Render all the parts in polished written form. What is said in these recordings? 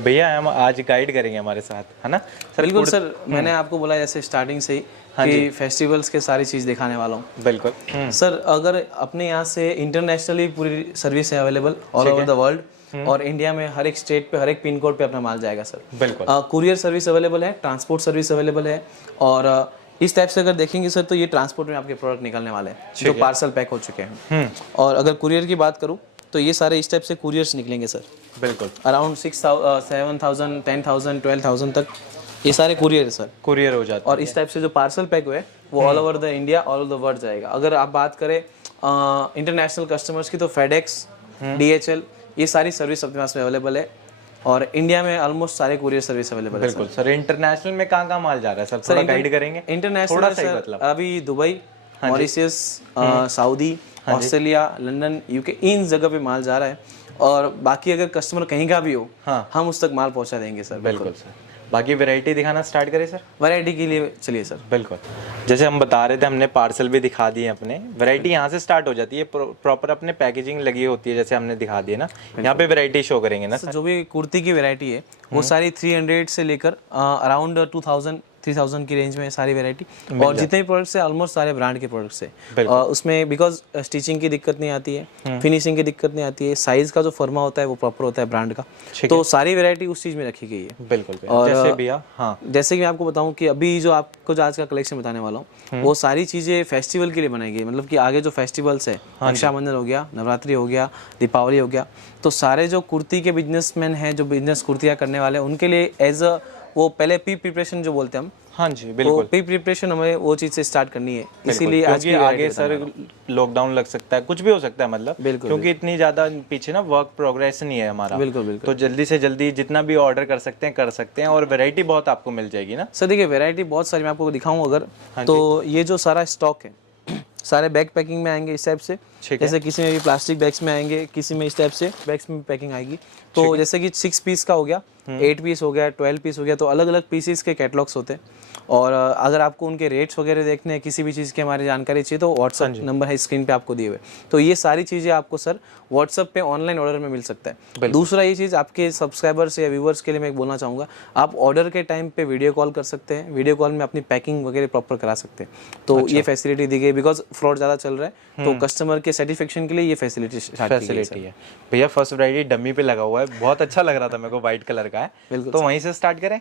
भैया हम आज गाइड करेंगे हमारे साथ, है ना सर? बिल्कुल सर, मैंने आपको बोला जैसे स्टार्टिंग से ही कि फेस्टिवल्स के सारी चीज़ दिखाने वाला हूँ। बिल्कुल सर, अगर अपने यहाँ से इंटरनेशनली पूरी सर्विस है available all over the world, और इंडिया में हर एक स्टेट पे हर एक पिन कोड पे अपना माल जाएगा सर। बिल्कुल। कुरियर सर्विस अवेलेबल है, ट्रांसपोर्ट सर्विस अवेलेबल है, और इस टाइप से अगर देखेंगे सर तो ये ट्रांसपोर्ट में आपके प्रोडक्ट निकलने वाले हैं जो पार्सल पैक हो चुके हैं। और अगर कुरियर की बात करूँ तो ये सारे इस टाइप से कुरियर्स निकलेंगे सर। बिल्कुल। अराउंड 7,000 10,000 12,000 तक ये सारे कुरियर है सर। कुरियर हो जाता है। और इस टाइप से जो पार्सल पैक हुए वो all over the India, all over the world जाएगा। अगर आप बात करें इंटरनेशनल कस्टमर्स की तो फेडेक्स, DHL, ये सारी सर्विस अपने पास में अवेलेबल है। और इंडिया में ऑलमोस्ट सारे कुरियर सर्विस अवेलेबल है। बिल्कुल सर। इंटरनेशनल में कहाँ माल जा रहा है सर? थोड़ा गाइड करेंगे। इंटरनेशनल सर मतलब अभी Dubai, Mauritius, Saudi, Australia, London, UK, इन जगह पे माल जा रहा है। और बाकी अगर कस्टमर कहीं का भी हो, हम उस तक माल पहुंचा देंगे सर। बिल्कुल सर। बाकी वैरायटी दिखाना स्टार्ट करें सर? वैरायटी के लिए चलिए सर। बिल्कुल। जैसे हम बता रहे थे, हमने पार्सल भी दिखा दिए अपने। वैरायटी यहाँ से स्टार्ट हो जाती है, प्रॉपर अपने पैकेजिंग लगी होती है, जैसे हमने दिखा दिया ना। यहाँ पे वैरायटी शो करेंगे ना सर? जो भी कुर्ती की वैरायटी है वो सारी 300 से लेकर अराउंड 2,000-3,000 की रेंज में सारी वैरायटी, और जितने भी प्रोडक्ट्स है ऑलमोस्ट सारे ब्रांड के प्रोडक्ट्स है। उसमें बिकॉज स्टिचिंग की दिक्कत नहीं आती है, फिनिशिंग की दिक्कत नहीं आती है, साइज का जो फर्मा होता है वो प्रॉपर होता है ब्रांड का। तो सारी वैरायटी उस चीज में रखी गई है। बिल्कुल। और जैसे भैया जैसे कि मैं आपको बताऊं कि अभी जो आपको जो आज का कलेक्शन बताने वाला हूँ वो सारी चीजें फेस्टिवल के लिए बनाई गई। मतलब कि आगे जो फेस्टिवल्स है, रक्षाबंधन हो गया, नवरात्रि हो गया, दीपावली हो गया, तो सारे जो कुर्ती के बिजनेसमैन हैं, जो बिजनेस कुर्तियाँ करने वाले हैं, उनके लिए एज अ वो पहले प्री प्रिपरेशन जो बोलते हैं हम। हाँ जी बिल्कुल। प्री प्रिपरेशन हमें वो चीज़ से स्टार्ट करनी है, इसीलिए आज की आगे सर लॉकडाउन लग सकता है, कुछ भी हो सकता है, मतलब क्योंकि इतनी ज़्यादा पीछे ना वर्क प्रोग्रेस नहीं है हमारा। बिल्कुल। तो जल्दी से जल्दी जितना भी ऑर्डर कर सकते हैं, और वैरायटी बहुत आपको मिल जाएगी ना सर। देखिए वैरायटी बहुत सारी मैं आपको दिखाऊँ अगर, तो ये जो सारा स्टॉक है सारे बैग पैकिंग में आएंगे इस टाइप से। जैसे किसी में भी प्लास्टिक बैग्स में आएंगे, किसी में इस टाइप से बैग्स में पैकिंग आएगी। तो जैसे कि 6 पीस का हो गया, 8 पीस हो गया, 12 पीस हो गया, तो अलग अलग पीसेस के कैटलॉग्स होते हैं। और अगर आपको उनके रेट्स वगैरह देखने हैं, किसी भी चीज़ की हमारी जानकारी चाहिए, तो व्हाट्सअप नंबर है स्क्रीन पे आपको दिए हुए। तो ये सारी चीज़ें आपको सर व्हाट्सअप पे ऑनलाइन ऑर्डर में मिल सकता है। दूसरा ये चीज़ आपके सब्सक्राइबर्स या व्यूवर्स के लिए मैं बोलना चाहूँगा, आप ऑर्डर के टाइम पे वीडियो कॉल कर सकते हैं, वीडियो कॉल में अपनी पैकिंग वगैरह प्रॉपर करा सकते हैं। तो ये फैसिलिटी दी गई, बिकॉज फ्रॉड ज़्यादा चल रहा है, तो कस्टमर के सेटिस्फेक्शन के लिए ये फैसिलिटी है। भैया फर्स्ट वैरायटी डमी पे लगा हुआ है, बहुत अच्छा लग रहा था मेरे को, व्हाइट कलर का है। बिल्कुल। तो वहीं से स्टार्ट करें।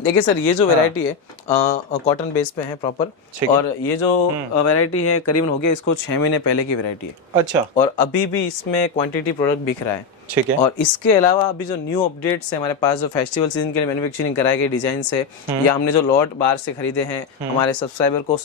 देखिए सर, ये जो वैरायटी है कॉटन बेस पे है प्रॉपर, और ये जो वैरायटी है करीबन हो गया इसको 6 महीने पहले की वैरायटी है। अच्छा। और अभी भी इसमें क्वांटिटी प्रोडक्ट बिक रहा है। ठीक है। और इसके अलावा अभी जो न्यू अपडेट्स है हमारे पास, जो फेस्टिवल सीजन के लिए मैन्युफैक्चरिंग कराए गए डिजाइन है, या हमने जो लॉट बाहर से खरीदे हैं हमारे सब्सक्राइबर को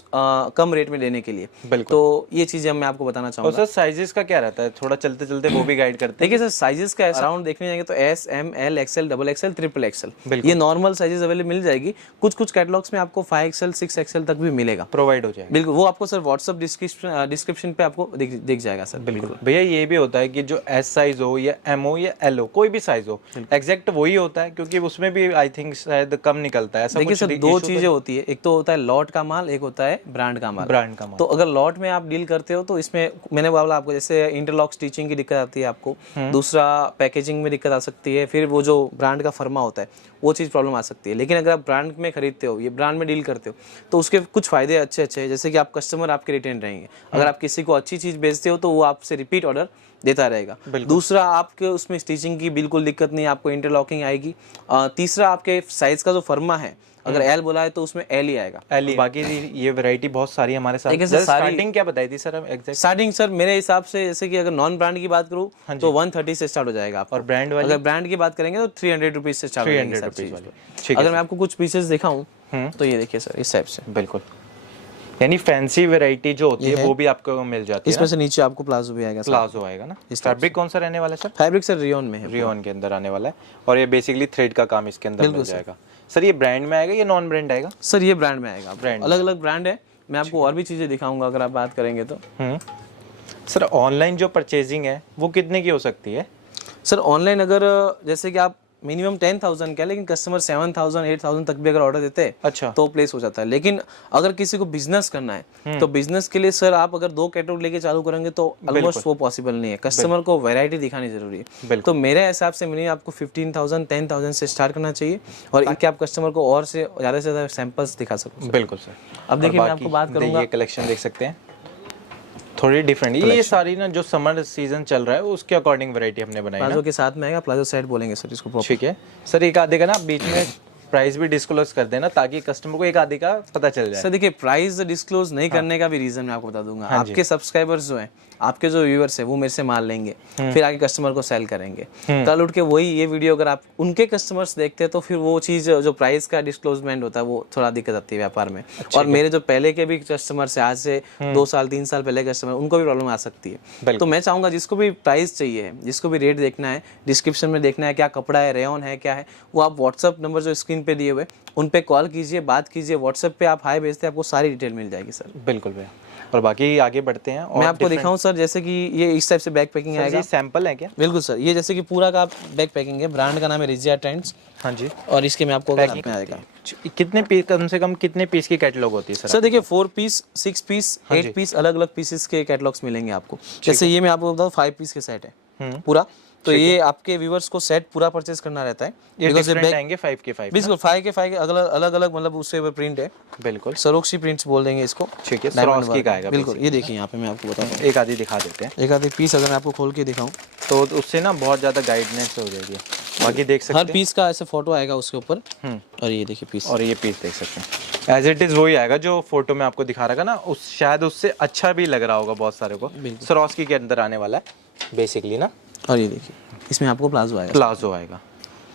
कम रेट में देने के लिए, तो ये चीजें मैं आपको बताना चाहूंगा। और सर साइजेस का क्या रहता है, थोड़ा चलते चलते वो भी गाइड करते हैं? देखिए सर, साइजेस का अराउंड देखने जाएंगे तो S, M, L, XL, XXL, XXL, ये नॉर्मल साइजेस अवेलेबल मिल जाएगी। कुछ कैटलॉग्स में आपको 5XL 6XL तक भी मिलेगा, प्रोवाइड हो जाएगा। बिल्कुल, वो आपको सर व्हाट्सअप डिस्क्रिप्शन पे आपको दिख जाएगा सर। बिल्कुल। भैया ये भी होता है कि जो S साइज हो या M हो या L हो, कोई भी साइज हो, एग्जैक्ट वही होता है? क्योंकि उसमें भी आई थिंक शायद कम निकलता है। देखिए सर, दो चीजें होती है, एक तो होता है लॉट का माल, एक होता है ब्रांड का माल। तो अगर लॉट में आप डील करते हो तो इसमें मैंने बोला आपको, जैसे इंटरलॉक स्टिचिंग की दिक्कत आती है आपको, दूसरा पैकेजिंग में दिक्कत आ सकती है, फिर वो जो ब्रांड का फर्मा होता है वो चीज़ प्रॉब्लम आ सकती है। लेकिन अगर आप ब्रांड में खरीदते हो, ये ब्रांड में डील करते हो, तो उसके कुछ फायदे अच्छे हैं, जैसे कि आप कस्टमर आपके रिटेन रहेंगे। अगर आप किसी को अच्छी चीज़ बेचते हो तो वो आपसे रिपीट ऑर्डर देता रहेगा। दूसरा, आपके उसमें स्टिचिंग की बिल्कुल दिक्कत नहीं, आपको इंटरलॉकिंग आएगी। तीसरा, आपके साइज का जो फर्मा है, अगर L बोला है तो उसमें L ही आएगा। L ही। बाकी ये वैरायटी बहुत सारी हमारे साथ। स्टार्टिंग क्या बताई थी सर एग्जैक्ट? स्टार्टिंग सर मेरे हिसाब से, जैसे कि अगर नॉन ब्रांड की बात करूँ तो 130 से स्टार्ट हो जाएगा आपका। और ब्रांड वाली? अगर ब्रांड की बात करेंगे तो 300 रुपीज से स्टार्ट हो जाएगी। अगर मैं आपको कुछ पीसेस दिखाऊं तो ये देखिए सर, इस टाइप से। बिल्कुल, यानी फैंसी वैरायटी जो होती है वो भी आपको मिल जाती है। इसमें से नीचे आपको प्लाजो भी आएगा। प्लाजो आएगा ना। फैब्रिक कौन सा रहने वाला है सर? फैब्रिक सर रियोन में है, रियोन के अंदर आने वाला है, और ये बेसिकली थ्रेड का काम इसके अंदर मिल जाएगा। सर ये ब्रांड में आएगा या नॉन ब्रांड आएगा? सर ये ब्रांड में आएगा। ब्रांड अलग अलग ब्रांड है, मैं आपको और भी चीजें दिखाऊंगा अगर आप बात करेंगे तो। सर ऑनलाइन जो परचेजिंग है वो कितने की हो सकती है? सर ऑनलाइन अगर जैसे कि आप मिनिमम 10,000 का है, लेकिन कस्टमर 7,000 8,000 तक भी अगर ऑर्डर देते हैं अच्छा तो प्लेस हो जाता है। लेकिन अगर किसी को बिजनेस करना है तो बिजनेस के लिए सर आप अगर 2 कैटलॉग लेके चालू करेंगे तो ऑलमोस्ट वो पॉसिबल नहीं है। कस्टमर को वैरायटी दिखानी जरूरी है। तो मेरे हिसाब से मिनिमम आपको 15,000 10,000 से स्टार्ट करना चाहिए और इनके आप कस्टमर को और से ज़्यादा सैंपल्स दिखा सको। बिल्कुल सर। अब देखिए मैं आपको बात करूंगा, ये कलेक्शन देख सकते हैं थोड़ी डिफरेंट, ये सारी ना जो समर सीजन चल रहा है उसके अकॉर्डिंग वैरायटी हमने बनाई प्लाजो के साथ में आएगा, प्लाजो सेट बोलेंगे सर इसको। ठीक है सर, एक आधे का ना बीच में प्राइस भी डिस्क्लोज कर देना ताकि कस्टमर को एक आधे का पता चल जाए। सर देखिए प्राइस डिस्क्लोज नहीं करने का भी रीजन मैं आपको बता दूंगा। आपके सब्सक्राइबर्स जो हैं, आपके जो व्यूअर्स है वो मेरे से माल लेंगे, फिर आगे कस्टमर को सेल करेंगे। कल उठ के वही ये वीडियो अगर आप उनके कस्टमर्स देखते हैं तो फिर वो चीज़ जो प्राइस का डिस्क्लोजमेंट होता है वो थोड़ा दिक्कत आती है व्यापार में। और मेरे जो पहले के भी कस्टमर से आज से 2 साल 3 साल पहले कस्टमर, उनको भी प्रॉब्लम आ सकती है। तो मैं चाहूँगा जिसको भी प्राइस चाहिए, जिसको भी रेट देखना है, डिस्क्रिप्शन में देखना है क्या कपड़ा है, रेयन है, क्या है, वो आप व्हाट्सअप नंबर जो स्क्रीन पे दिए हुए उन पे कॉल कीजिए, बात कीजिए। व्हाट्सएप पे आप हाई भेजते हैं, आपको सारी डिटेल मिल जाएगी सर। बिल्कुल भैया। और बाकी आगे बढ़ते हैं और मैं आपको दिखाऊं सर, जैसे कि ये इस टाइप से बैक पैकिंग आएगा। ये सैंपल है क्या? बिल्कुल सर, ये जैसे कि पूरा का बैक पैकिंग है, ब्रांड का नाम है रिजिया ट्रेंड्स। हाँ जी। और इसके में आपको पैकिंग में आएगा। कितने पीस, कम से कम कितने पीस की कैटलॉग होती है सर? सर देखिए 4 पीस 6 पीस 8 पीस अलग अलग पीसेस के कैटलॉग्स मिलेंगे आपको। जैसे ये मैं आपको बताऊं 5 पीस के सेट है पूरा, तो ये आपके व्यूवर्स को सेट पूरा परचेज करना रहता है। ये डिफरेंट आएंगे 5 के 5। बिल्कुल 5 के 5 अलग अलग मतलब उससे प्रिंट है। बिल्कुल सरोक्सी प्रिंट्स बोल देंगे इसको। ठीक है, स्वरोस्की का आएगा। बिल्कुल ये देखिए यहाँ पे मैं आपको बताऊँ, एक आधी दिखा देते हैं। एक आधी पीस अगर मैं आपको खोल के दिखाऊं तो उससे ना बहुत ज़्यादा गाइडनेस हो जाएगी। बाकी देख सकते हैं हर पीस का ऐसे फोटो आएगा उसके ऊपर। और ये देखिए पीस, और ये पीस देख सकते हैं एज इट इज़ वही आएगा जो फोटो में आपको दिखा रहा था ना, उस शायद उससे अच्छा भी लग रहा होगा बहुत सारे को। स्वरोस्की के अंदर आने वाला है बेसिकली ना। और ये देखिए इसमें आपको प्लाजो आएगा। प्लाजो आएगा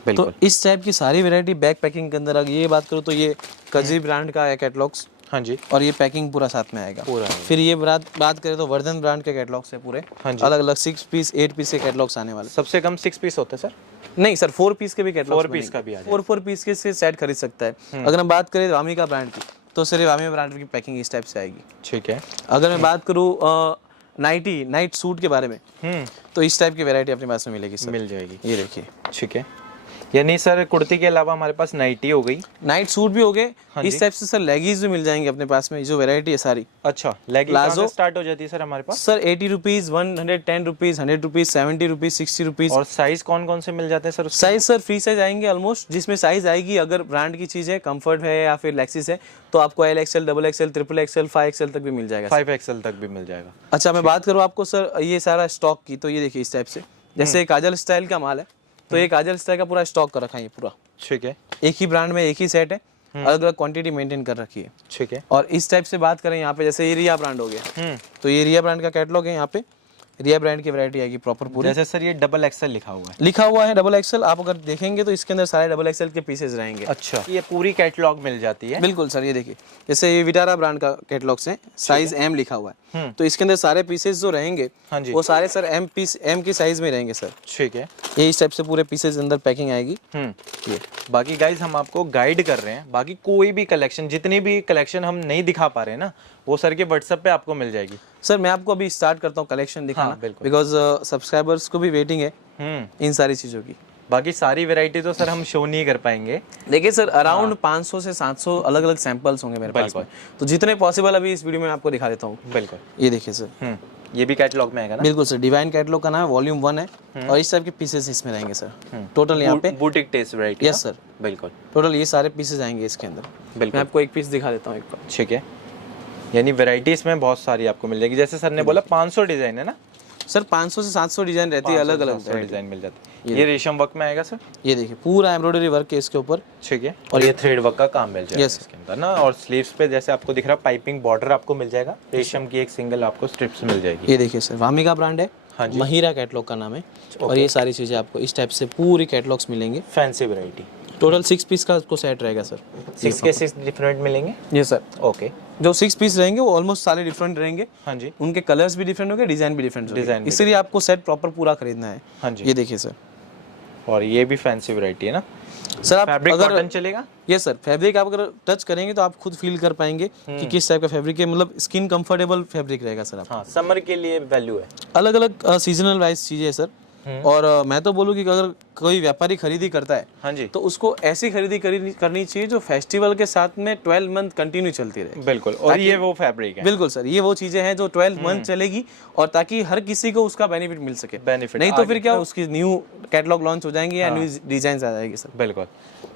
बिल्कुल। तो इस टाइप की सारी वैरायटी बैक पैकिंग के अंदर अगर ये बात करूँ तो ये कजी ब्रांड का है कैटलॉग्स। हाँ जी। और ये पैकिंग पूरा साथ में आएगा पूरा। फिर ये बात करें तो वर्धन ब्रांड के कैटलॉग्स है पूरे। हाँ जी। अलग अलग 6 पीस 8 पीस के कैटलॉग्स आने वाले। सबसे कम 6 पीस होते हैं सर? नहीं सर 4 पीस के भी कैटलॉग्स। 4 पीस का भी आ जाएगा। 4 पीस के से सेट खरीद सकता है। अगर हम बात करें वामी का ब्रांड की तो सिर्फ वामी ब्रांड की पैकिंग इस टाइप से आएगी। ठीक है। अगर मैं बात करूँ नाइट सूट के बारे में तो इस टाइप की वैरायटी अपने पास में मिलेगी सर। मिल जाएगी। ये देखिए। ठीक है, यानी सर कुर्ती के अलावा हमारे पास नाइटी हो गई, नाइट सूट भी हो गए। इस टाइप से सर लेगीज भी मिल जाएंगे अपने पास में, जो वैरायटी है सारी। अच्छा, लेगीज कहाँ से स्टार्ट हो जाती है सर हमारे पास? Sir 80 rupees 110 rupees 100 rupees 70 rupees 60 rupees. और साइज कौन कौन से मिल जाते हैं सर? साइज सर फ्री साइज आएंगे ऑलमोस्ट, जिसमें साइज आएगी अगर ब्रांड की चीज है, कंफर्ट है या फिर लेक्सिस है तो आपको LXL XXL XXL 5XL तक भी मिल जाएगा। 5XL तक भी मिल जाएगा। अच्छा मैं बात करूँ आपको सर ये सारा स्टॉक की, तो ये देखिए इस टाइप से जैसे काजल स्टाइल का माल है तो ये काजल स्टाइल का पूरा स्टॉक कर रखा है ये पूरा। ठीक है। एक ही ब्रांड में एक ही सेट है, अलग अलग क्वांटिटी मेंटेन कर रखी है। ठीक है। और इस टाइप से बात करें यहाँ पे जैसे ये रिया ब्रांड हो गया, तो ये रिया ब्रांड का कैटलॉग है। यहाँ पे रिया ब्रांड की वैरायटी आएगी प्रॉपर पूरी। जैसे सर ये XXL लिखा हुआ है, XXL। आप अगर देखेंगे तो इसके अंदर सारे XXL के पीसेज रहेंगे। अच्छा, ये पूरी कैटलॉग मिल जाती है? बिल्कुल सर, ये देखिए जैसे ये विटारा ब्रांड का कैटलॉग्स है, साइज M लिखा हुआ है, तो इसके अंदर सारे पीसेज जो रहेंगे वो सारे सर M की साइज में रहेंगे सर। ठीक है। ये इस टाइप से पूरे पीसेज अंदर पैकिंग आएगी। ये बाकी गाइज हम आपको गाइड कर रहे हैं, बाकी कोई भी कलेक्शन, जितनी भी कलेक्शन हम नहीं दिखा पा रहे हैं ना, वो सर के व्हाट्सएप पे आपको मिल जाएगी। सर मैं आपको अभी स्टार्ट करता हूँ कलेक्शन दिखाना, बिकॉज सब्सक्राइबर्स को भी वेटिंग है इन सारी चीज़ों की। बाकी सारी वैरायटी तो सर हम शो नहीं कर पाएंगे। देखिए सर अराउंड 500 से 700 अलग अलग सैंपल्स होंगे मेरे पास में, तो जितने पॉसिबल अभी इस वीडियो में आपको दिखा देता हूँ। बिल्कुल। ये देखिए सर, ये भी कैटलॉग में आएगा ना? बिल्कुल सर, डिवाइन कैटलॉग का नाम है, वॉल्यूम 1 है और इस टाइप के पीसेस इसमें रहेंगे सर। टोटल यहाँ पे boutique test variety. Yes sir, बिल्कुल। टोटल ये सारे पीसेस आएंगे इसके अंदर। बिल्कुल। मैं आपको एक पीस दिखा देता हूँ एक बार। ठीक है, यानी वैरायटी इसमें बहुत सारी आपको मिल जाएगी। जैसे सर ने बोला 500 डिजाइन है ना सर? 500 से 700 डिजाइन रहती है, अलग अलग डिजाइन मिल जाती है। ये रेशम वर्क में आएगा सर? ये देखिए पूरा एम्ब्रॉयडरी वर्क है इसके ऊपर। ठीक है। और ये थ्रेड वर्क का काम मिल जाएगा इसके अंदर ना। और स्लीव्स पे जैसे आपको दिख रहा है पाइपिंग बॉर्डर आपको मिल जाएगा, रेशम की एक सिंगल आपको स्ट्रिप्स मिल जाएगी। ये देखिए सर, वामी का ब्रांड है। हाँ जी। महिरा कैटलॉग का नाम है। और ये सारी चीजें आपको इस टाइप से पूरी कैटलॉग्स मिलेंगे, फैंसी वैरायटी। टोटल 6 पीस का आपको सेट रहेगा सर। 6 के 6 डिफरेंट मिलेंगे? ये सर। ओके। जो 6 पीस रहेंगे वो ऑलमोस्ट सारे डिफरेंट रहेंगे। हाँ जी। उनके कलर्स भी डिफरेंट होंगे, डिजाइन भी डिफरेंट होंगे, डिजाइन इसलिए आपको सेट प्रॉपर पूरा खरीदना है। हाँ जी। ये देखिए सर, और ये भी फैंसी वैरायटी है ना सर? आप फैब्रिक अगर कॉटन चलेगा? यस सर, फैब्रिक आप अगर टच करेंगे तो आप खुद फील कर पाएंगे कि किस टाइप का फैब्रिक है, मतलब स्किन कंफर्टेबल फैब्रिक रहेगा सर। आप हाँ, समर के लिए वैल्यू है। अलग अलग सीजनल वाइज चीजें है सर। और मैं तो बोलूँ कि अगर कोई व्यापारी खरीदी करता है हाँ जी, तो उसको ऐसी खरीदी करनी चाहिए जो फेस्टिवल के साथ में 12 मंथ कंटिन्यू चलती रहे। बिल्कुल। और ये वो फैब्रिक है। बिल्कुल सर, ये वो चीजें हैं जो 12 मंथ चलेगी, और ताकि हर किसी को उसका बेनिफिट मिल सके। बेनिफिट नहीं तो फिर क्या, उसकी न्यू कैटलॉग लॉन्च हो जाएंगे या न्यू डिजाइन आ जाएगी सर। बिल्कुल।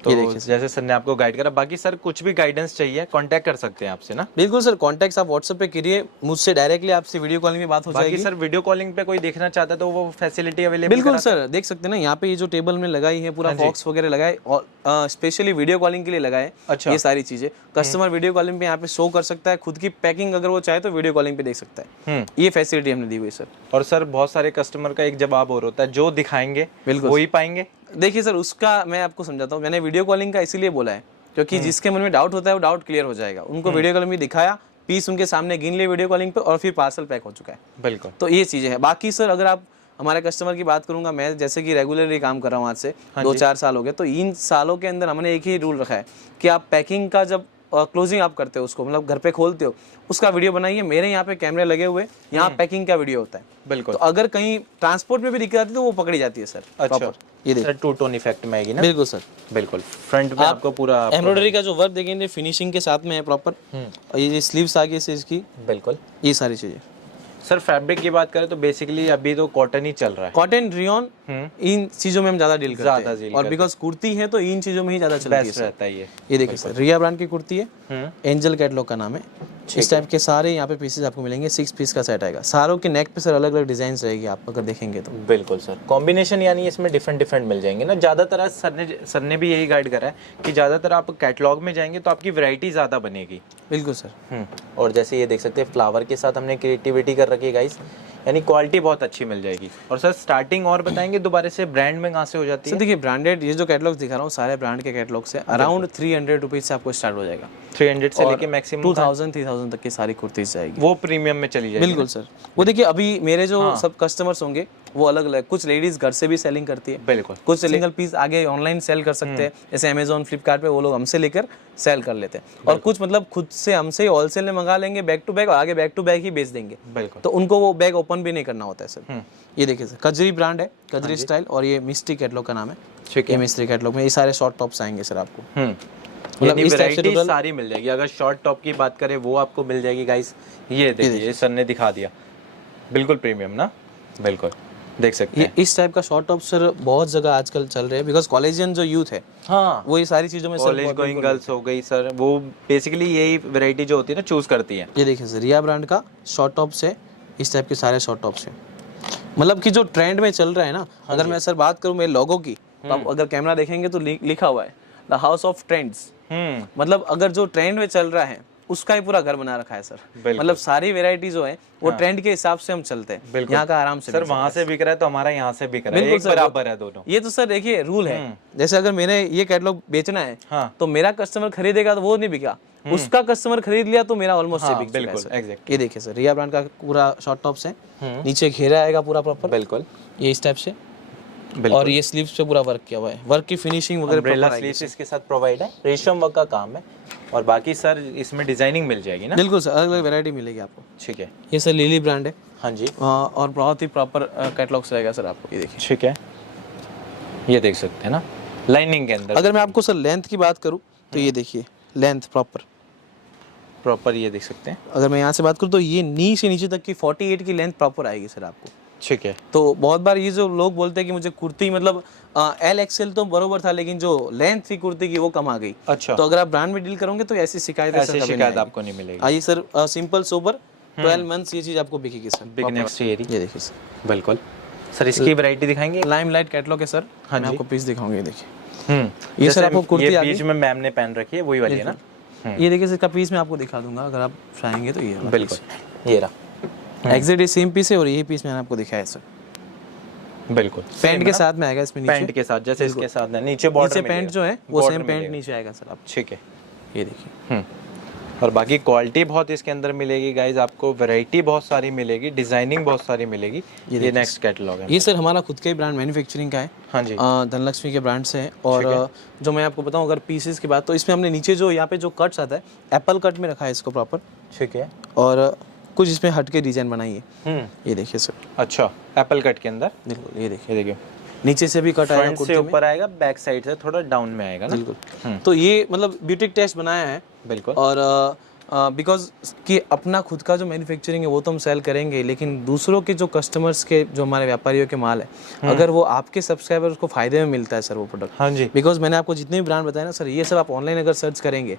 तो जैसे सर ने आपको गाइड करा, बाकी सर कुछ भी गाइडेंस चाहिए कांटेक्ट कर सकते हैं आपसे ना। बिल्कुल सर, कॉन्टैक्ट आप व्हाट्सएप पे करिए मुझसे डायरेक्टली, आपसे वीडियो कॉलिंग में बात हो बाकी जाएगी। सर वीडियो कॉलिंग पे कोई देखना चाहता है तो वो फैसिलिटी अवेलेबल। बिल्कुल सर, देख सकते हैं ना यहाँ पे ये जो टेबल में लगाई है पूरा बॉक्स वगैरह लगाए, और स्पेशली वीडियो कॉलिंग के लिए लगाए। अच्छा। ये सारी चीजें कस्टमर वीडियो कॉलिंग पे यहाँ पे शो कर सकता है, खुद की पैकिंग अगर वो चाहे तो वीडियो कॉलिंग पे देख सकता है। ये फैसिलिटी हमने दी हुई है सर। और सर बहुत सारे कस्टमर का एक जवाब और होता है, जो दिखाएंगे बिल्कुल वही पाएंगे। देखिए सर, उसका मैं आपको समझाता हूँ। मैंने वीडियो कॉलिंग का इसीलिए बोला है क्योंकि जिसके मन में डाउट होता है वो डाउट क्लियर हो जाएगा। उनको वीडियो कॉलिंग में दिखाया, पीस उनके सामने गिन लिए वीडियो कॉलिंग पे, और फिर पार्सल पैक हो चुका है। बिल्कुल। तो ये चीजें हैं। बाकी सर अगर आप हमारे कस्टमर की बात करूंगा, मैं जैसे कि रेगुलरली काम कर रहा हूँ आज से 2-4 साल हो गए, तो इन सालों के अंदर हमने एक ही रूल रखा है कि आप पैकिंग का जब क्लोजिंग आप करते हो, उसको मतलब घर पे खोलते हो, उसका वीडियो बनाइए। मेरे यहाँ पे कैमरे लगे हुए, यहाँ पैकिंग का वीडियो होता है। बिल्कुल। तो अगर कहीं ट्रांसपोर्ट में भी दिक्कत आती है तो वो पकड़ी जाती है सर। अच्छा। ये देखिए सर टू टोन इफेक्ट में आएगी ना। बिल्कुल सर। बिल्कुल। फ्रंट में आपको पूरा एम्ब्रॉयडरी का जो वर्क देखेंगे फिनिशिंग के साथ में है प्रॉपर। और ये स्लीव्स आगे से इसकी, बिल्कुल ये सारी चीजें। सर फैब्रिक की बात करें तो बेसिकली अभी तो कॉटन ही चल रहा है। कॉटन, रियॉन, इन चीजों में हम ज्यादा डील करते हैं। डील और बिकॉज कुर्ती है तो इन चीजों में ही ज्यादा चलती है बेस्ट सर। रहता है ये देखिए सर, रिया ब्रांड की कुर्ती है, एंजल कैटलॉग का नाम है। इस टाइप के सारे यहाँ पे पीसेस आपको मिलेंगे। 6 पीस का सेट आएगा। सारों के नेक पे सर अलग अलग डिजाइन रहेगी, आप अगर देखेंगे तो। बिल्कुल सर, कॉम्बिनेशन यानी इसमें डिफरेंट डिफरेंट मिल जाएंगे ना। ज़्यादातर आज सर ने भी यही गाइड करा है कि ज़्यादातर आप कैटलॉग में जाएंगे तो आपकी वैरायटी ज़्यादा बनेगी। बिल्कुल सर। और जैसे ये देख सकते हैं फ्लावर के साथ हमने क्रिएटिविटी कर रखी है गाइस, यानी क्वालिटी बहुत अच्छी मिल जाएगी। और सर स्टार्टिंग और बताएंगे दोबारा से ब्रांड में कहाँ से हो जाती है? सर देखिए, ब्रांडेड ये जो कैटलॉग दिखा रहा हूँ सारे ब्रांड के कैटलॉग से अराउंड 300 रुपीज से आपको स्टार्ट हो जाएगा। 300 से लेके मैक्सिमम 2000-3000 तक की सारी कुर्तीज जाएगी। वो प्रीमियम में चली जाएगी। बिल्कुल सर। वो देखिए अभी मेरे जो सब कस्टमर्स होंगे वो अलग अलग, कुछ लेडीज घर से भी सेलिंग करती है। बिल्कुल। कुछ सिंगल पीस आगे ऑनलाइन सेल कर सकते हैं, जैसे अमेजोन, फ्लिपकार्ट पे वो लोग हमसे लेकर सेल कर लेते हैं। और कुछ मतलब खुद से हमसे होलसेल में मंगा लेंगे बैक टू बैक, और आगे बैक टू बैक ही बेच देंगे। बिल्कुल। तो उनको वो बैग ओपन भी नहीं करना होता है सर। ये देखिए सर, कजरी ब्रांड है, कजरी स्टाइल, और ये मिस्ट्री कैटलॉग का नाम है। ठीक है, मिस्ट्री कैटलॉग में ये सारे शॉर्ट टॉप्स आएंगे सर आपको। मतलब इस वैरायटी सारी मिल जाएगी। अगर शॉर्ट टॉप की बात करें वो आपको मिल जाएगी गाइस। ये देखिए सर ने दिखा दिया, बिल्कुल प्रीमियम ना। बिल्कुल देख सकते हैं। ये इस टाइप का शॉर्ट टॉप सर बहुत जगह आजकल चल रहे हैं, बिकॉज कॉलेजियन जो यूथ है वो ये सारी चीजों में कॉलेज गोइंग गर्ल्स हो गई सर, वो बेसिकली यही वैरायटी जो होती है ना चूज करती है। ये देखिए सर, रिया ब्रांड का शॉर्ट टॉप्स है, इस टाइप के सारे शॉर्ट टॉप्स हैं। मतलब कि जो ट्रेंड में चल रहा है ना, अगर मैं सर बात करूं मेरे लोगो की, तो आप अगर कैमरा देखेंगे तो लिखा हुआ है द हाउस ऑफ ट्रेंड्स। मतलब अगर जो ट्रेंड में चल रहा है उसका ही पूरा घर बना रखा है सर। मतलब सारी वैरायटी जो है वो ट्रेंड के हिसाब से हम चलते हैं। यहाँ का आराम से सर वहां से बिक रहा है तो हमारा यहाँ से बिक रहा है, एक बराबर है दोनों। ये तो सर देखिए रूल है। जैसे अगर मैंने ये कैटलॉग बेचना है तो मेरा कस्टमर खरीदेगा तो वो नहीं बिका, उसका कस्टमर खरीद लिया तो मेरा ऑलमोस्ट से बिक चुका है सर। ये देखिए सर, रिया ब्रांड का पूरा शॉर्ट टॉप्स है, नीचे घेरा आएगा पूरा प्रॉपर। बिल्कुल ये इस टाइप से, और ये स्लीव्स पे पूरा वर्क किया हुआ है। वर्क की फिनिशिंग वगैरह अम्ब्रेला स्लीव्स इसके साथ प्रोवाइड है, रेशम वर्क का काम है। और बाकी सर इसमें डिजाइनिंग मिल जाएगी ना। बिल्कुल सर, अलग अलग वैरायटी मिलेगी आपको। ठीक है। ये सर लिली ब्रांड है। हाँ जी। और बहुत ही प्रॉपर कैटलॉग्स रहेगा सर आपको। ये देखिए, ठीक है, ये देख सकते हैं ना लाइनिंग के अंदर। अगर मैं आपको सर लेंथ की बात करूँ तो ये देखिए लेंथ प्रॉपर ये देख सकते हैं। अगर मैं यहाँ से बात करूँ तो ये नी से नीचे तक की 48 की लेंथ प्रॉपर आएगी सर आपको। ठीक है। तो बहुत बार ये जो लोग बोलते हैं कि मुझे कुर्ती मतलब LXL तो बरोबर था, लेकिन जो लेंथ थी कुर्ती की वो कम आ गई। अच्छा। तो अगर आप ब्रांड में डील करोगे तो ऐसी शिकायत आपको नहीं मिलेगी। आइए सर, सिंपल सोबर 12 मंथ्स ये चीज आपको बिकेगी सर। Big next year. ये देखिए सर। बिल्कुल सर, इसकी वैरायटी दिखाएंगे। लाइमलाइट कैटलॉग है सर। हाँ मैं आपको पीस दिखाऊंगा। ये देखिए, ये सर आपको कुर्ती बीच में मैम ने पहन रखी है वही वाली है ना। ये देखिए सर, इसका पीस मैं आपको दिखा दूंगा अगर आप चाहेंगे तो। ये बिल्कुल ये रहा एग्जैक्ट सेम पीस है, और ये पीस मैंने आपको दिखाया है सर। बिल्कुल पैंट के साथ में आएगा इसमें, नीचे पैंट के साथ जैसे इसके साथ है, नीचे बॉर्डर नीचे पैंट जो है वो सेम पैंट नीचे आएगा सर आप। ठीक है। ये देखिए, और बाकी क्वालिटी बहुत इसके अंदर मिलेगी गाइज, आपको वैरायटी बहुत सारी मिलेगी, डिजाइनिंग बहुत सारी मिलेगी। ये नेक्स्ट कैटलॉग है। ये सर हमारा खुद का ही ब्रांड मैन्युफैक्चरिंग का है। हाँ जी। धनलक्ष्मी के ब्रांड से है। और जो मैं आपको बताऊं अगर पीसेस की बात, तो इसमें हमने नीचे जो यहाँ पे जो कट्स आता है एप्पल कट में रखा है इसको प्रॉपर। ठीक है। और कुछ इसमें हटके डिजाइन बनाई है। ये देखिए सर। अच्छा, एप्पल कट के अंदर। बिल्कुल, ये देखिए, ये देखिए, नीचे से भी कट आएगा, फ्रंट से ऊपर आएगा, बैक साइड से थोड़ा डाउन में आएगा ना। बिल्कुल। तो ये मतलब ब्यूटिक टेस्ट बनाया है। बिल्कुल। और बिकॉज कि अपना खुद का जो मैन्युफैक्चरिंग है वो तो हम सेल करेंगे, लेकिन दूसरों के जो कस्टमर्स के, जो हमारे व्यापारियों के माल है, अगर वो आपके सब्सक्राइबर्स को फायदे में मिलता है सर वो प्रोडक्ट। हाँ जी। बिकॉज मैंने आपको जितने भी ब्रांड बताया ना सर, ये सब आप ऑनलाइन अगर सर्च करेंगे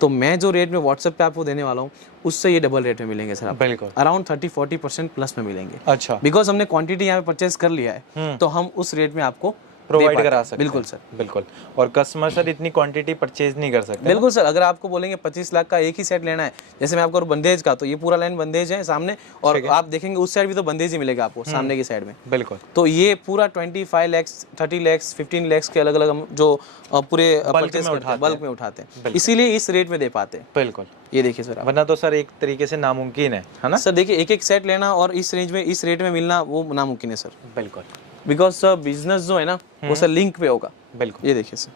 तो मैं जो रेट में व्हाट्सएप पे आपको देने वाला हूँ उससे ये डबल रेट में मिलेंगे सर। बिल्कुल। अराउंड 30-40% प्लस में मिलेंगे। अच्छा, बिकॉज हमने क्वांटिटी यहाँ पे परचेज कर लिया है तो हम उस रेट में आपको प्रोवाइड करा सकते हैं। बिल्कुल सर, बिल्कुल। और कस्टमर सर इतनी क्वांटिटी परचेज नहीं कर सकते। बिल्कुल सर। अगर आपको बोलेंगे 25 लाख का एक ही सेट लेना है, जैसे मैं आपको बंदेज का, तो ये पूरा लाइन बंदेज है सामने, और आप देखेंगे उस साइड भी तो बंदेज ही मिलेगा आपको सामने की साइड में। बिल्कुल। तो ये पूरा 25 लाख, 30 लाख, 15 लाख के अलग अलग हम जो पूरे परचेज करते हैं, बल्क में उठाते हैं, इसीलिए इस रेट में दे पाते हैं। बिल्कुल। ये देखिए सर, वरना तो सर एक तरीके से नामुमकिन है ना सर। देखिए, एक एक सेट लेना और इस रेंज में, इस रेट में मिलना वो नामुमकिन है सर। बिल्कुल। बिकॉज सर बिजनेस जो है ना वो सर लिंक पे होगा। बिल्कुल। ये देखिए सर,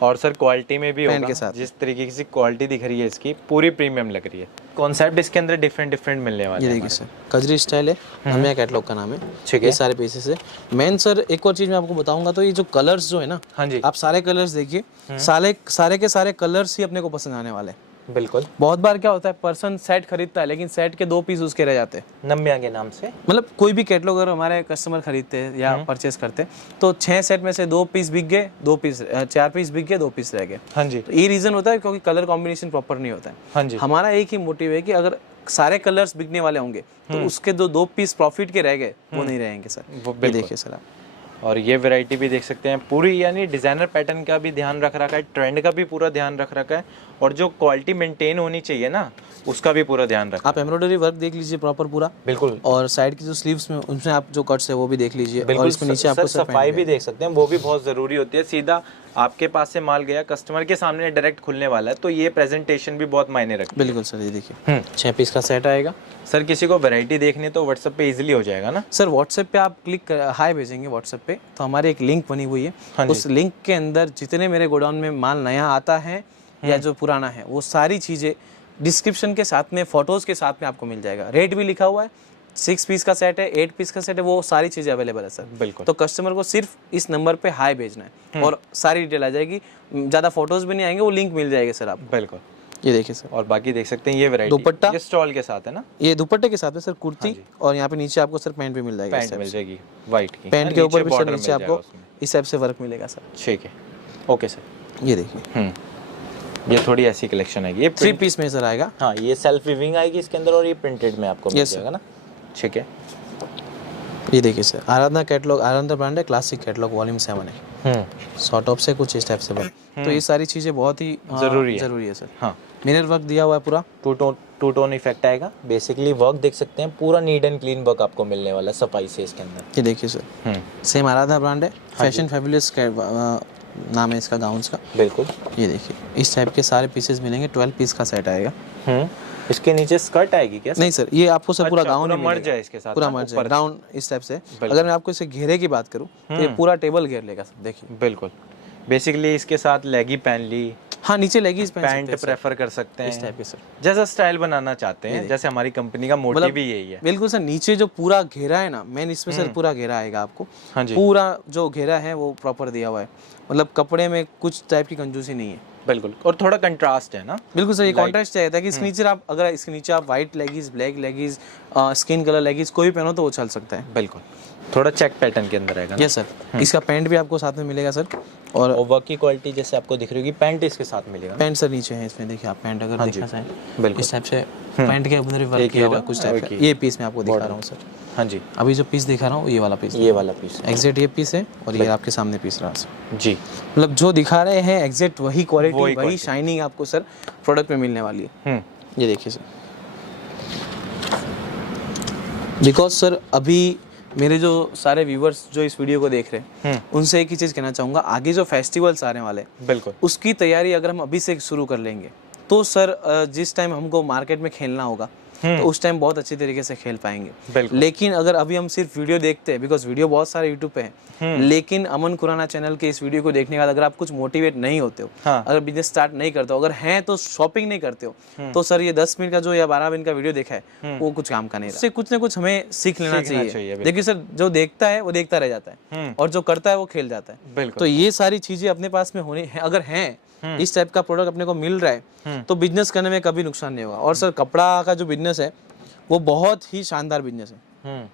और सर क्वालिटी में भी होगा के साथ। जिस तरीके की क्वालिटी दिख रही है इसकी, पूरी प्रीमियम लग रही है। कॉन्सेप्ट इसके अंदर डिफरेंट मिलने वाले ये हैं। देखिए सर, कजरी स्टाइल है, हमें कैटलॉग का नाम है। ठीक है, ये सारे पीसेस है। मेन सर एक और चीज मैं आपको बताऊंगा, तो ये जो कलर्स जो है ना, हाँ जी, आप सारे कलर्स देखिए, सारे के सारे कलर्स ही अपने को पसंद आने वाले हैं। बिल्कुल। बहुत बार क्या होता है, पर्सन सेट खरीदता है लेकिन सेट के 2 पीस उसके रह जाते हैं। नम्या के नाम से, मतलब कोई भी कैटलॉग अगर हमारे कस्टमर खरीदते हैं या परचेस करते हैं तो 6 सेट में से 2 पीस बिक गए, 2 पीस 4 पीस बिक गए, 2 पीस रह गए। हाँ जी। तो ये रीजन होता है क्योंकि कलर कॉम्बिनेशन प्रॉपर नहीं होता है। हाँ जी। हमारा एक ही मोटिव है कि अगर सारे कलर्स बिकने वाले होंगे तो उसके 2 पीस प्रॉफिट के रह गए वो नहीं रहेंगे सर। ये देखिए सर आप, और ये वैरायटी भी देख सकते हैं पूरी, यानी डिज़ाइनर पैटर्न का भी ध्यान रख रखा है, ट्रेंड का भी पूरा ध्यान रख रखा है, और जो क्वालिटी मेंटेन होनी चाहिए ना उसका भी पूरा ध्यान रखा। आप एम्ब्रॉयडरी वर्क देख लीजिए प्रॉपर पूरा। बिल्कुल। और साइड की जो स्लीव्स में उनमें आप जो कट्स है वो भी देख लीजिए। बिल्कुल। और इसमें नीचे आपको सफाई भी देख सकते हैं, वो भी बहुत ज़रूरी होती है। सीधा आपके पास से माल गया, कस्टमर के सामने डायरेक्ट खुलने वाला है, तो ये प्रेजेंटेशन भी बहुत मायने रखती है। बिल्कुल सर। ये देखिए 6 पीस का सेट आएगा सर। किसी को वैरायटी देखनी तो व्हाट्सएप पे इजीली हो जाएगा ना सर। व्हाट्सएप पे आप क्लिक हाई भेजेंगे व्हाट्सएप पे, तो हमारी एक लिंक बनी हुई है। उस लिंक के अंदर जितने मेरे गोडाउन में माल नया आता है या जो पुराना है, वो सारी चीज़ें डिस्क्रिप्शन के साथ में, फोटोज के साथ में आपको मिल जाएगा। रेट भी लिखा हुआ है, 6 पीस का सेट है, 8 पीस का सेट है, वो सारी चीज़ें अवेलेबल है सर। बिल्कुल। तो कस्टमर को सिर्फ इस नंबर पे हाई भेजना है और सारी डिटेल आ जाएगी। ज़्यादा फोटोज भी नहीं आएंगे, वो लिंक मिल जाएगी सर आपको। बिल्कुल। ये देखिए सर। और बाकी देख सकते हैं ये वैरायटी दुपट्टा, ये स्टॉल के साथ है ना, ये दुपट्टे के साथ है सर, कुर्ती। और यहाँ पे नीचे आपको सर पैंट भी मिल जाएगा। पैंट मिल जाएगी वाइट की, पैंट के ऊपर भी सर border नीचे मिल आपको जाएगा इस टाइप से वर्क मिलेगा सर। ठीक है, ओके सर। ये देखिए, ये थोड़ी ऐसी कलेक्शन आएगी, ये 3 पीस में सर आएगा। हाँ, ये सेल्फ वीविंग आएगी इसके अंदर, और ये प्रिंटेड में आपको मिल जाएगा ना। ठीक है। ये देखिए सर, आराधना कैटलॉग, आराधना ब्रांड है, क्लासिक कैटलॉग वॉल्यूम 7 है। शॉर्ट ऑफ से कुछ इस टाइप से बन। तो ये सारी चीज़ें बहुत ही जरूरी है सर। हाँ, मिरर वर्क दिया हुआ है पूरा, टू टोन इफेक्ट आएगा। बेसिकली वर्क देख सकते हैं, पूरा नीट एंड क्लीन वर्क आपको मिलने वाला है सफाई से इसके अंदर। ये देखिए सर, सेम आराधना ब्रांड है, फैशन फैबुलस नाम है इसका गाउन्स का। बिल्कुल। ये देखिए, इस टाइप के सारे पीसेस मिलेंगे। 12 पीस का सेट आएगा। इसके नीचे स्कर्ट आएगी क्या? नहीं सर, ये आपको सर पूरा गाउन पूरा मर्ज है इसके साथ, पूरा मर्ज है, डाउन इस टाइप से। अगर मैं आपको इसे घेरे की बात करूँ तो ये पूरा टेबल घेर लेगा सर। देखिए, बिल्कुल। बेसिकली इसके साथ लेगी पहन ली, हाँ नीचे लेगीज पैंट प्रेफर कर सकते हैं इस टाइप के सर, जैसा स्टाइल बनाना चाहते हैं। जैसे हमारी कंपनी का मोटिव भी यही है। बिल्कुल सर। नीचे जो पूरा घेरा है ना, मेन इसमें सर पूरा घेरा आएगा आपको। हाँ जी। पूरा जो घेरा है वो प्रॉपर दिया हुआ है, मतलब कपड़े में कुछ टाइप की कंजूसी नहीं है। बिल्कुल। और थोड़ा कंट्रास्ट है ना। बिल्कुल सर, ये कॉन्ट्रास्ट चाहिए था कि इसके नीचे आप, अगर इसके नीचे आप white leggings, black leggings, skin colour leggings कोई पहनो तो वो चल सकता है। बिल्कुल। थोड़ा चेक पैटर्न के अंदर आएगा। Yes sir. इसका पैंट भी आपको साथ में मिलेगा सर। और वर्क की क्वालिटी जैसे आपको दिख रही होगी, पैंट इसके साथ मिलेगा। पैंट सर नीचे है इसमें, देखिए आप पैंट अगर देखना चाहें, बिल्कुल इस टाइप से पैंट के अंदर वर्क किया हुआ है कुछ टाइप का। ये पीस मैं आपको दिखा रहा हूँ सर। हाँ जी। अभी जो पीस दिखा रहा हूँ ये वाला पीस, ये वाला पीस एग्जैक्ट ये पीस है, और ये आपके सामने पीस रहा सर जी। मतलब जो दिखा रहे हैं एग्जैक्ट वही क्वालिटी, वही शाइनिंग आपको सर प्रोडक्ट में मिलने वाली है। ये देखिए सर, बिकॉज सर अभी मेरे जो सारे व्यूवर्स जो इस वीडियो को देख रहे हैं उनसे एक ही चीज़ कहना चाहूँगा, आगे जो फेस्टिवल्स आने वाले हैं बिल्कुल उसकी तैयारी अगर हम अभी से शुरू कर लेंगे तो सर जिस टाइम हमको मार्केट में खेलना होगा तो उस टाइम बहुत अच्छी तरीके से खेल पाएंगे। बिल्कुल। लेकिन अगर अभी हम सिर्फ वीडियो देखते हैं, बिकॉज वीडियो बहुत सारे यूट्यूब पे हैं, लेकिन अमन खुराना चैनल के इस वीडियो को देखने के बाद अगर आप कुछ मोटिवेट नहीं होते हो, अगर बिजनेस स्टार्ट नहीं करते हो, अगर हैं तो शॉपिंग नहीं करते हो, तो सर ये 10 मिनट का जो या 12 मिनट का वीडियो देखा है वो कुछ काम का नहीं रहा। इससे कुछ ना कुछ हमें सीख लेना चाहिए। देखिए सर, जो देखता है वो देखता रह जाता है और जो करता है वो खेल जाता है। तो ये सारी चीजें अपने पास में होनी है, अगर हैं इस टाइप का प्रोडक्ट अपने को मिल रहा है तो बिजनेस करने में कभी नुकसान नहीं होगा। और सर कपड़ा का जो बिजनेस है वो बहुत ही शानदार बिजनेस है।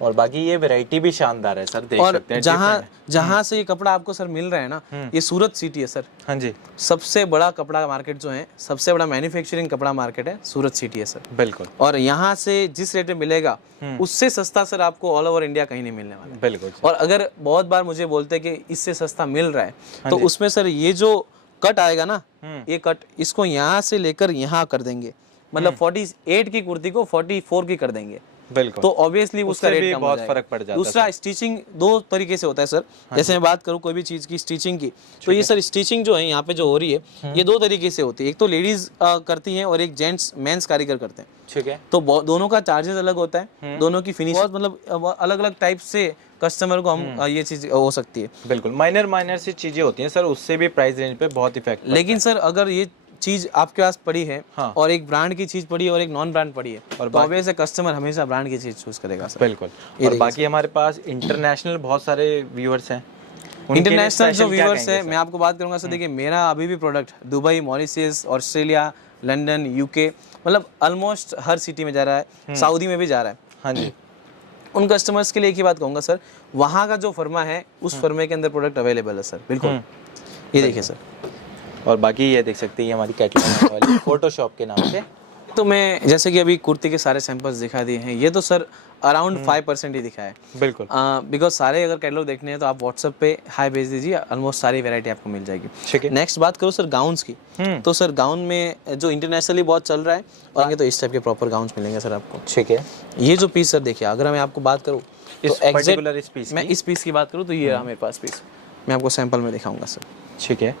और बाकी ये वैरायटी भी शानदार है सर, देख और सकते हैं। जहाँ से ये कपड़ा आपको सर मिल रहा है ना, ये सूरत सिटी है सर। हाँ जी, सबसे बड़ा कपड़ा मार्केट जो है, सबसे बड़ा मैन्युफैक्चरिंग कपड़ा मार्केट है, सूरत सिटी है सर। बिल्कुल। और यहाँ से जिस रेट में मिलेगा उससे सस्ता सर आपको ऑल ओवर इंडिया कहीं नहीं मिलने वाला है। बिल्कुल। और अगर बहुत बार मुझे बोलते हैं कि इससे सस्ता मिल रहा है, तो उसमें सर ये जो कट आएगा ना, ये कट इसको यहाँ से लेकर यहाँ कर देंगे, मतलब 48 की कुर्ती को 44 की कर देंगे। बिल्कुल। तो ऑब्वियसली उसका रेट कम हो बहुत जाएगा। फर्क पड़ जाता है। दूसरा स्टिचिंग 2 तरीके से होता है सर। जैसे मैं बात करूँ कोई भी चीज की स्टिचिंग की, तो ये सर स्टिचिंग जो है यहाँ पे जो हो रही है, ये 2 तरीके से होती है। एक तो लेडीज करती हैं और एक जेंट्स मेंस कारीगर करते हैं। ठीक है। तो दोनों का चार्जेस अलग होता है, दोनों की फिनिश मतलब अलग अलग टाइप से कस्टमर को हम ये चीज हो सकती है। बिल्कुल, माइनर सी चीजें होती हैं सर, उससे भी प्राइस रेंज पे बहुत इफेक्ट। लेकिन सर अगर ये चीज आपके पास पड़ी है और एक ब्रांड की चीज पड़ी है और एक नॉन ब्रांड पड़ी है, और तो ऑब्वियसली कस्टमर हमेशा ब्रांड की चीज चूज करेगा सर। बिल्कुल। और बाकी हमारे पास इंटरनेशनल बहुत सारे व्यूअर्स हैं। इंटरनेशनल जो व्यूअर्स है, मैं आपको बात करूंगा सर। देखिए मेरा अभी भी product Dubai, Mauritius, Australia, London, UK, मतलब ऑलमोस्ट हर सिटी में जा रहा है, सऊदी में भी जा रहा है। हाँ जी। उन कस्टमर्स के लिए एक ही बात कहूंगा सर, वहाँ का जो फर्मा है उस फर्मे के अंदर प्रोडक्ट अवेलेबल है सर। बिल्कुल, ये देखिए सर। और बाकी ये देख सकते हैं, ये हमारी कैटलॉग वाली फोटोशॉप के नाम से। तो मैं जैसे कि अभी कुर्ती के सारे सैंपल्स दिखा दिए हैं, ये तो सर अराउंड 5% ही दिखा है। बिल्कुल। बिकॉज सारे अगर कैटलॉग देखने हैं तो आप व्हाट्सएप पे हाई भेज दीजिए, ऑलमोस्ट सारी वैरायटी आपको मिल जाएगी। ठीक है। नेक्स्ट बात करूँ सर गाउन्स की, तो सर गाउन में जो इंटरनेशनली बहुत चल रहा है, और आगे तो इस टाइप के प्रॉपर गाउन्स मिलेंगे सर आपको। ठीक है। ये जो पीस सर देखिए, अगर मैं आपको बात करूँ तो पर्टिकुलर इस पीस, मैं इस पीस की बात करूँ तो ये रहा मेरे पास पीस, मैं आपको सैंपल में दिखाऊंगा सर। ठीक है।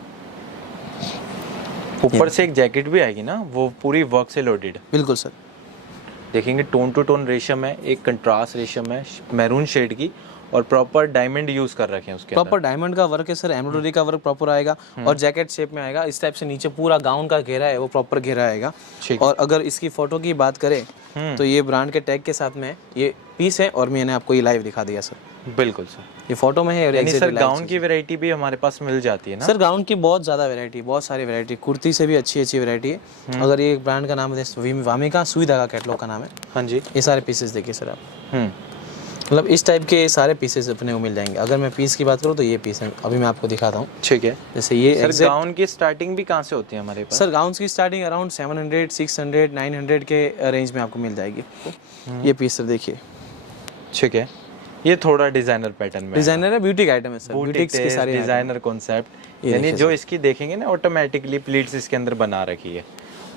ऊपर से एक जैकेट भी आएगी ना, वो पूरी वर्क से लोडेड। बिल्कुल सर। देखेंगे टोन टू टोन रेशम है, एक कंट्रास्ट रेशम है मैरून शेड की, और प्रॉपर डायमंड यूज कर रखे हैं उसके अंदर। प्रॉपर डायमंड का वर्क है सर, एम्ब्रॉयडरी का वर्क प्रॉपर आएगा और जैकेट शेप में आएगा। इस टाइप से नीचे पूरा गाउन का घेरा है वो प्रॉपर घेरा आएगा। और अगर इसकी फोटो की बात करें तो ये ब्रांड के टैग के साथ में ये पीस है, और मैंने आपको ये लाइव दिखा दिया सर। बिल्कुल सर, ये फोटो में है। और सर गाउन की वैरायटी भी हमारे पास मिल जाती है ना? सर गाउन की बहुत ज़्यादा वैरायटी, बहुत सारी वैरायटी, कुर्ती से भी अच्छी अच्छी वैरायटी है। अगर ये ब्रांड का नाम है वामिका, सुई धागा कैटलॉग का नाम है। हाँ जी। ये सारे पीसेस देखिए सर आप, मतलब इस टाइप के सारे पीसेस अपने को मिल जाएंगे। अगर मैं पीस की बात करूँ तो ये पीस है, अभी मैं आपको दिखाता हूँ। ठीक है। जैसे ये सर गाउन की स्टार्टिंग भी कहाँ से होती है हमारे पास? सर गाउन की स्टार्टिंग अराउंड 700, 600, 900 के रेंज में आपको मिल जाएगी। ये पीस सर देखिए। ठीक है। ये थोड़ा डिजाइनर पैटर्न में, डिजाइनर है, ब्यूटिक आइटम है सर, ब्यूटिक्स की सारी डिजाइनर कॉन्सेप्ट, यानी जो इसकी देखेंगे ना ऑटोमेटिकली प्लीट्स इसके अंदर बना रखी है,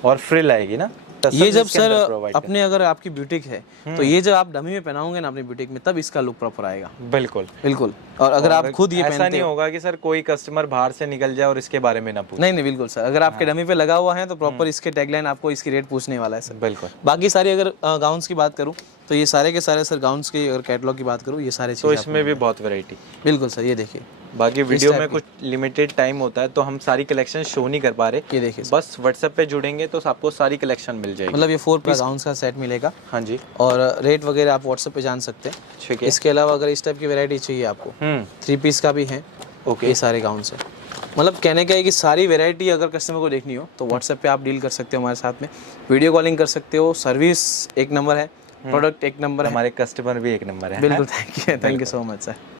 और फ्रिल आएगी ना। ये जब सर अपने अगर आपकी ब्यूटिक है तो ये जब आप डमी में पहनाओगे ना अपनी ब्यूटिक में, तब इसका लुक प्रॉपर आएगा। बिल्कुल बिल्कुल। और अगर आप खुद ये ऐसा नहीं होगा कि सर कोई कस्टमर बाहर से निकल जाए और इसके बारे में ना पूछे। नहीं बिल्कुल सर, अगर आपके डमी पे लगा हुआ है तो प्रॉपर इसके टैगलाइन आपको इसकी रेट पूछने वाला है सर। बिल्कुल। बाकी सारी अगर गाउन्स की बात करूँ तो ये सारे के सारे सर गाउन्स की अगर कैटलॉग की बात करूँ, ये सारे तो इसमें भी बहुत वैरायटी। बिल्कुल सर, ये देखिए। बाकी वीडियो में कुछ लिमिटेड टाइम होता है तो हम सारी कलेक्शन शो नहीं कर पा रहे। ये देखिए, बस व्हाट्सएप पे जुड़ेंगे तो आपको सारी कलेक्शन मिल जाएगी। मतलब ये 4 पीस गाउन्स का सेट मिलेगा। हाँ जी। और रेट वगैरह आप व्हाट्सएप पे जान सकते हैं। ठीक है। इसके अलावा अगर इस टाइप की वैरायटी चाहिए आपको, 3 पीस का भी है। ओके। ये सारे गाउन्स है, मतलब कहने का है कि सारी वैरायटी अगर कस्टमर को देखनी हो तो व्हाट्सएप पे आप डील कर सकते हो हमारे साथ में, वीडियो कॉलिंग कर सकते हो। सर्विस एक नंबर है, प्रोडक्ट एक नंबर है, हमारे कस्टमर भी एक नंबर है। बिल्कुल। Thank you so much sir.